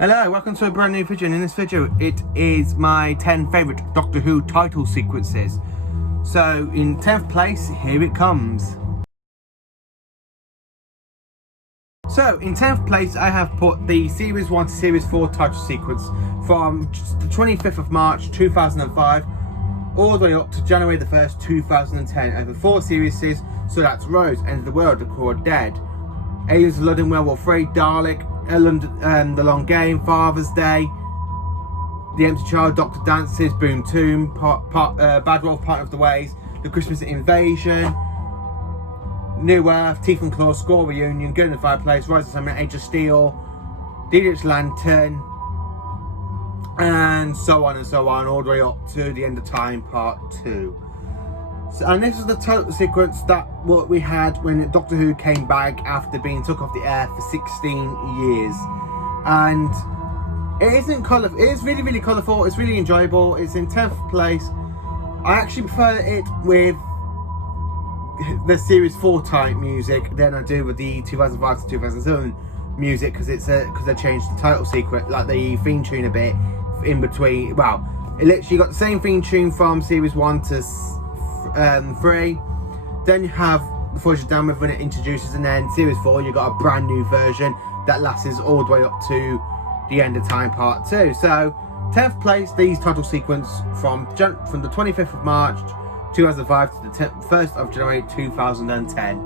Hello, welcome to a brand new video. In this video, it is my 10 favourite Doctor Who title sequences. So, in 10th place, here it comes. So, in 10th place, I have put the Series 1 to Series 4 title sequence from the 25th of March 2005 all the way up to January the 1st, 2010 over 4 series. So that's Rose, End of the World, The Core Dead, Aliens of London, Werewolf 3, Dalek, The Long Game, Father's Day, The Empty Child, Doctor Dances, Boom Tomb, Bad Wolf, Part of the Ways, The Christmas Invasion, New Earth, Teeth and Claws, Score Reunion, Good in the Fireplace, Rise of Summer, Age of Steel, Devious Lantern, and so on, all the way up to The End of Time Part 2. So, and this is the total sequence that what we had when Doctor Who came back after being took off the air for 16 years. And it isn't colourful, it is really, really colourful, it's really enjoyable, it's in 10th place. I actually prefer it with the Series 4 type music than I do with the 2005 to 2007 music, because they changed the title sequence, like the theme tune a bit in between. Well, it literally got the same theme tune from Series 1 to 3. Then you have The Voyage of Damned when it introduces, and then Series 4 you got a brand new version that lasts all the way up to The End of Time Part 2. So 10th place, these title sequence from the 25th of March 2005 to the 1st of January 2010.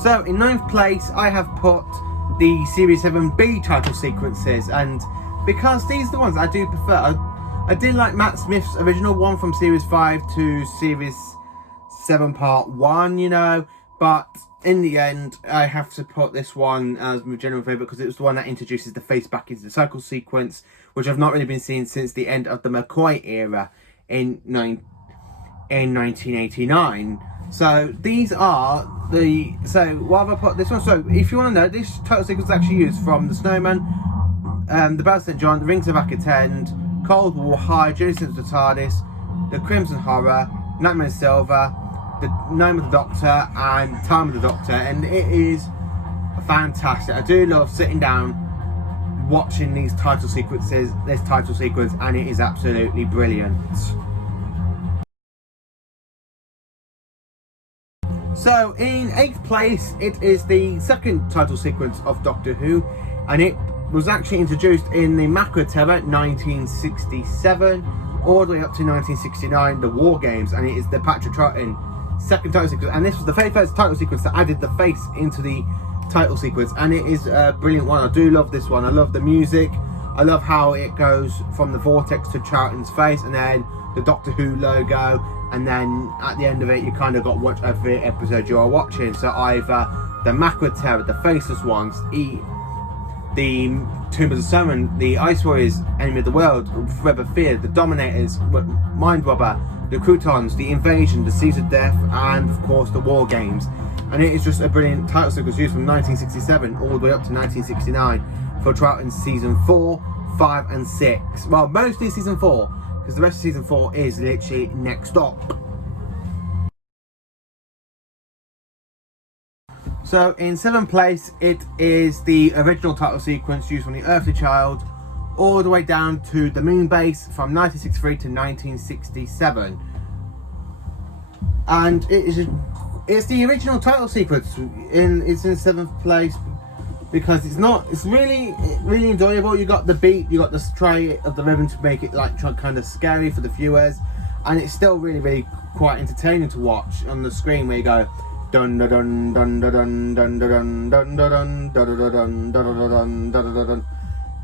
So in 9th place, I have put the Series 7B title sequences, and because these are the ones I do prefer. I did like Matt Smith's original one from Series 5 to Series 7 Part 1, you know, but in the end, I have to put this one as my general favourite because it was the one that introduces the face back into the cycle sequence, which I've not really been seeing since the end of the McCoy era in 1989. So these are the... So why have I put this one? So if you want to know, this title sequence is actually used from The Snowman, The Bell of St. John, The Rings of Akatend, Cold War High, Genesis of the TARDIS, The Crimson Horror, Nightmare in Silver, The Name of the Doctor, and Time of the Doctor, and it is fantastic. I do love sitting down watching these title sequences, and it is absolutely brilliant. So in 8th place, it is the second title sequence of Doctor Who, and it was actually introduced in the Macra Terror 1967 all the way up to 1969, the War Games, and it is the Patrick Troughton second title sequence, and this was the very first title sequence that added the face into the title sequence, and it is a brilliant one. I do love this one. I love the music, I love how it goes from the vortex to Troughton's face, and then the Doctor Who logo, and then at the end of it you kind of got whatever episode you are watching. So either the Macra Terror, the Faceless Ones, the Tomb of the Summon, the Ice Warriors, Enemy of the World, Forever Fear, the Dominators, Mind Robber, the Croutons, the Invasion, the Seas of Death, and of course the War Games. And it is just a brilliant title sequence used from 1967 all the way up to 1969 for Troughton's season 4, 5 and 6. Well, mostly season 4, because the rest of season 4 is literally next up. So in 7th place, it is the original title sequence used from The Earthly Child all the way down to the Moon Base from 1963 to 1967. And it's the original title sequence, it's in 7th place because it's really enjoyable. You got the beat, you got the stride of the rhythm to make it like kind of scary for the viewers, and it's still really quite entertaining to watch on the screen where you go dun dun dun dun dun dun dun dun dun dun dun dun dun dun dun dun.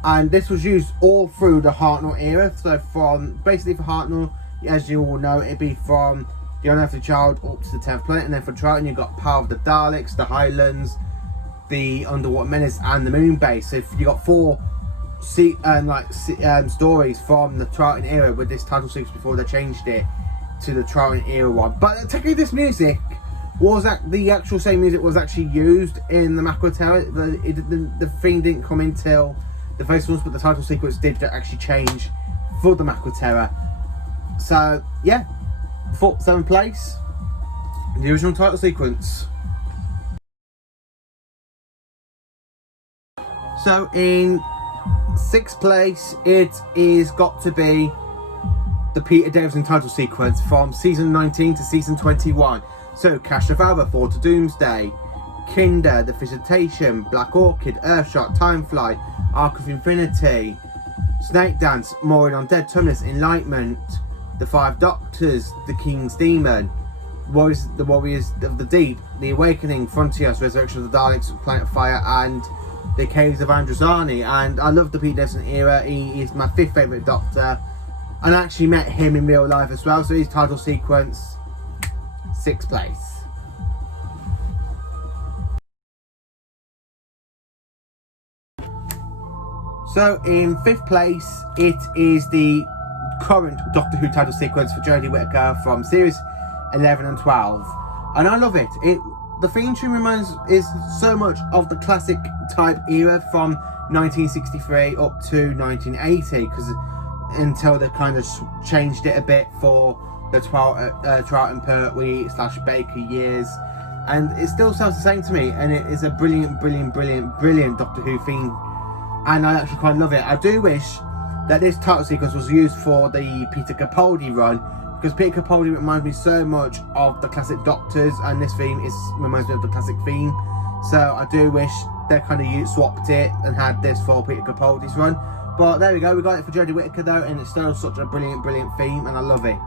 And this was used all through the Hartnell era. So from basically for Hartnell, as you all know, it'd be from The Unearthly Child up to the 10th Planet, and then for Troughton you've got Power of the Daleks, the Highlands, the Underwater Menace, and the Moon Base. So if you got 4 stories from the Troughton era with this title sequence before they changed it to the Troughton era one. But technically this music was the actual same music was actually used in the Macra Terror. The theme didn't come until the festivals, but the title sequence did actually change for the Macra Terror. So yeah, 7th place, the original title sequence. So in 6th place, it is got to be the Peter Davison title sequence from season 19 to season 21. So Cash of Hour, Fall to Doomsday, Kinder, The Visitation, Black Orchid, Earthshot, Timefly, Arc of Infinity, Snake Dance, Mooring on Dead, Terminus, Enlightenment, The Five Doctors, The King's Demon, The Warriors of the Deep, The Awakening, Frontiers, Resurrection of the Daleks, Planet of Fire, and The Caves of Androzani. And I love the Pete Davison era. He is my 5th favourite Doctor, and I actually met him in real life as well. So his title sequence, 6th place. So in 5th place, it is the current Doctor Who title sequence for Jodie Whittaker from series 11 and 12, and I love it. The theme tune is so much of the classic type era from 1963 up to 1980, because until they kind of changed it a bit for the Trout and Pertwee / Baker years, and it still sounds the same to me, and it is a brilliant Doctor Who theme, and I actually quite love it. I do wish that this title sequence was used for the Peter Capaldi run, because Peter Capaldi reminds me so much of the classic Doctors, and this theme reminds me of the classic theme. So I do wish they kind of swapped it and had this for Peter Capaldi's run. But there we go, we got it for Jodie Whittaker though, and it's still such a brilliant theme, and I love it.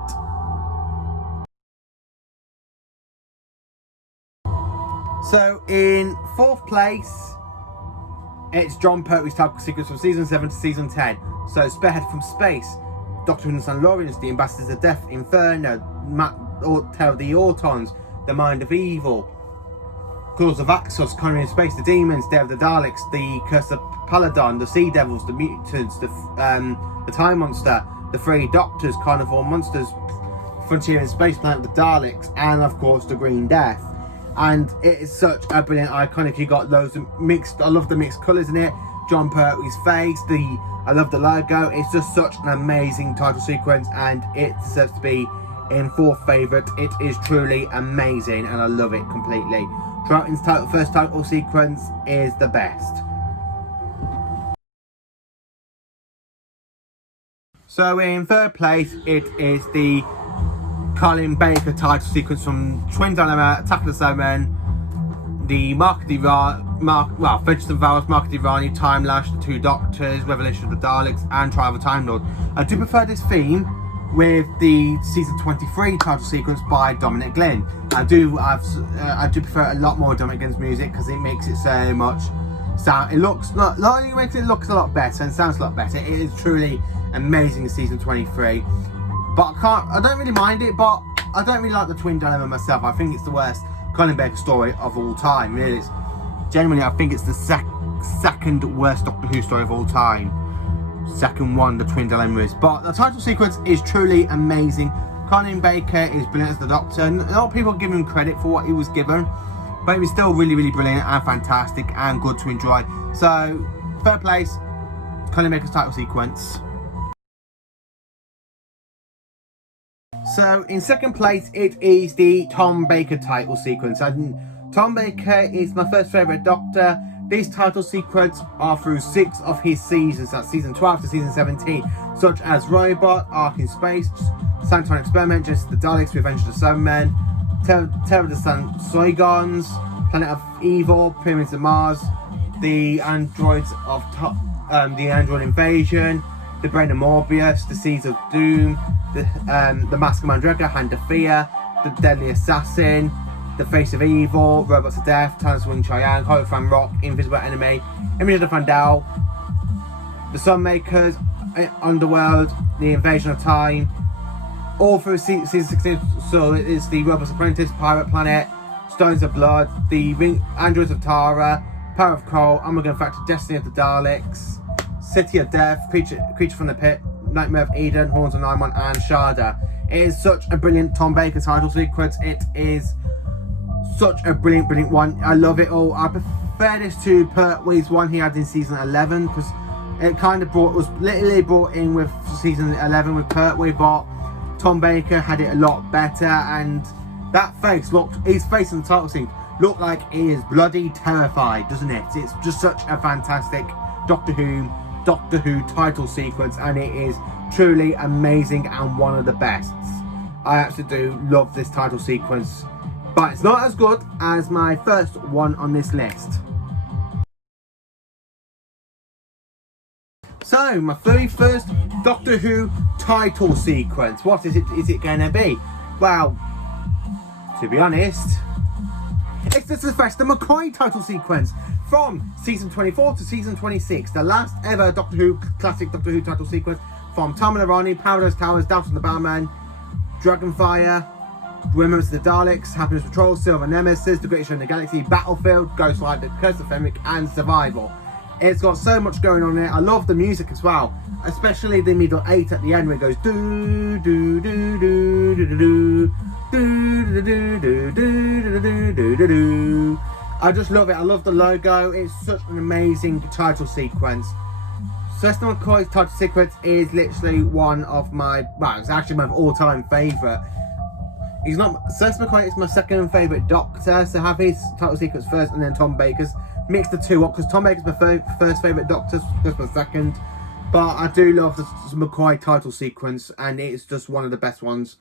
So in 4th place, it's John Pertwee's title sequence from season 7 to season 10. So Spearhead from Space, Doctor Who and the Silurians, The Ambassadors of Death, Inferno, Tale of the Autons, The Mind of Evil, Claws of Axos, Conquering in Space, The Demons, Day of the Daleks, The Curse of Paladon, The Sea Devils, The Mutants, the Time Monster, The Three Doctors, Carnivore Monsters, Frontier in Space, Planet of the Daleks, and of course The Green Death. And it is such a brilliant, iconic. You got loads of mixed. I love the mixed colours in it. John Pertwee's face. I love the logo. It's just such an amazing title sequence, and it deserves to be in 4th favourite. It is truly amazing, and I love it completely. Troughton's first title sequence is the best. So in 3rd place, it is the Colin Baker title sequence from Twin Dilemma, Attack of the Cybermen, the Vengeance of Varos, Mark of the Irani, Time Lash, The Two Doctors, Revelation of the Daleks, and Trial of the Time Lord. I do prefer this theme with the season 23 title sequence by Dominic Glynn. I do prefer a lot more Dominic Glynn's music, because it makes it so much sound. It looks not only makes it looks a lot better and sounds a lot better. It is truly amazing in season 23. But I don't really mind it, but I don't really like the Twin Dilemma myself. I think it's the worst Colin Baker story of all time. Really, genuinely, I think it's the second worst Doctor Who story of all time. Second one, the Twin Dilemma is. But the title sequence is truly amazing. Colin Baker is brilliant as the Doctor, and a lot of people give him credit for what he was given, but it was still really brilliant and fantastic and good to enjoy. So, 3rd place, Colin Baker's title sequence. So in 2nd place, it is the Tom Baker title sequence. And Tom Baker is my 1st favourite Doctor. These title sequences are through 6 of his seasons, that's season 12 to season 17, such as Robot, Ark in Space, Sancton Experiment, Justice of the Daleks, Revenge of the Cybermen, Terror of the Soigons, Planet of Evil, Pyramids of Mars, the Android Invasion, The Brain of Morbius, The Seeds of Doom, the Mask of Mandragora, Hand of Fear, The Deadly Assassin, The Face of Evil, Robots of Death, Talons of Wing Chai-Yang, Hologram Rock, Invisible Enemy, Image of the Fandel, The Sunmakers, Underworld, The Invasion of Time, all through season 16. So it's the Robots Apprentice, Pirate Planet, Stones of Blood, the Androids of Tara, Power of Coal, Armageddon Factor, Destiny of the Daleks, City of Death, Creature from the Pit, Nightmare of Eden, Horns of Nimon, and Sharda. It is such a brilliant Tom Baker title sequence. It is such a brilliant one. I love it all. I prefer this to Pertwee's one he had in season 11, because it kind of was literally brought in with season 11 with Pertwee, but Tom Baker had it a lot better, and that face his face in the title scene looked like he is bloody terrified, doesn't it? It's just such a fantastic Doctor Who title sequence, and it is truly amazing and one of the best. I absolutely do love this title sequence, but it's not as good as my first one on this list. So, my very first Doctor Who title sequence. What is it going to be? Well, to be honest, it's the Sylvester McCoy title sequence from season 24 to season 26. The last ever Doctor Who, classic Doctor Who title sequence from Tom and Arani, Paradise Towers, Doubtful the Barman, Dragonfire, Remembrance of the Daleks, Happiness Patrol, Silver Nemesis, The Greatest Show in the Galaxy, Battlefield, Ghostlight, The Curse of Fenric, and Survival. It's got so much going on in it. I love the music as well, especially the middle 8 at the end where it goes do do do do do do do do do do do do do. I just love it. I love the logo. It's such an amazing title sequence. Sylvester McCoy's title sequence is literally one of my, well, it's actually my all-time favourite. Sylvester McCoy is my second favourite Doctor, so have his title sequence first and then Tom Baker's. Mix the two up because Tom Baker's my first favourite Doctor, just my second. But I do love the McCoy title sequence, and it's just one of the best ones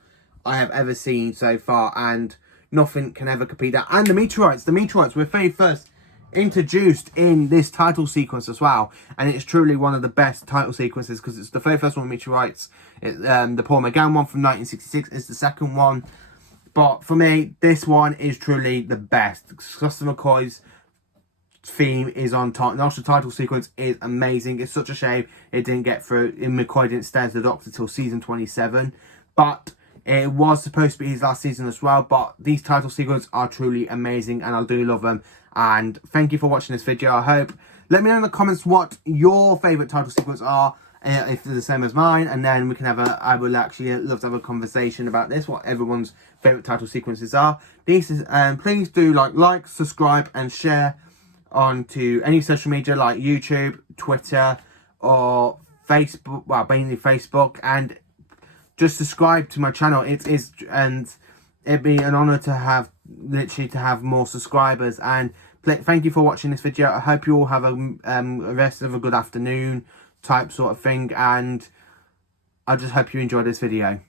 I have ever seen so far, and nothing can ever compete that. And the meteorites were very first introduced in this title sequence as well, and it's truly one of the best title sequences because it's the very first one, meteorites. The Paul McGann one from 1966 is the second one, but for me, this one is truly the best. Sylvester McCoy's theme is on top. The actual title sequence is amazing. It's such a shame it didn't get through. McCoy didn't stay as the Doctor till season 27, but it was supposed to be his last season as well. But these title sequences are truly amazing, and I do love them. And thank you for watching this video. I hope, let me know in the comments what your favourite title sequence are, if they're the same as mine, and then we can have I would actually love to have a conversation about this, what everyone's favourite title sequences are. Please do like, subscribe, and share onto any social media like YouTube, Twitter, or Facebook. Well, mainly Facebook, and just subscribe to my channel. It is, and it'd be an honour to have more subscribers. And thank you for watching this video. I hope you all have a rest of a good afternoon type sort of thing, and I just hope you enjoyed this video.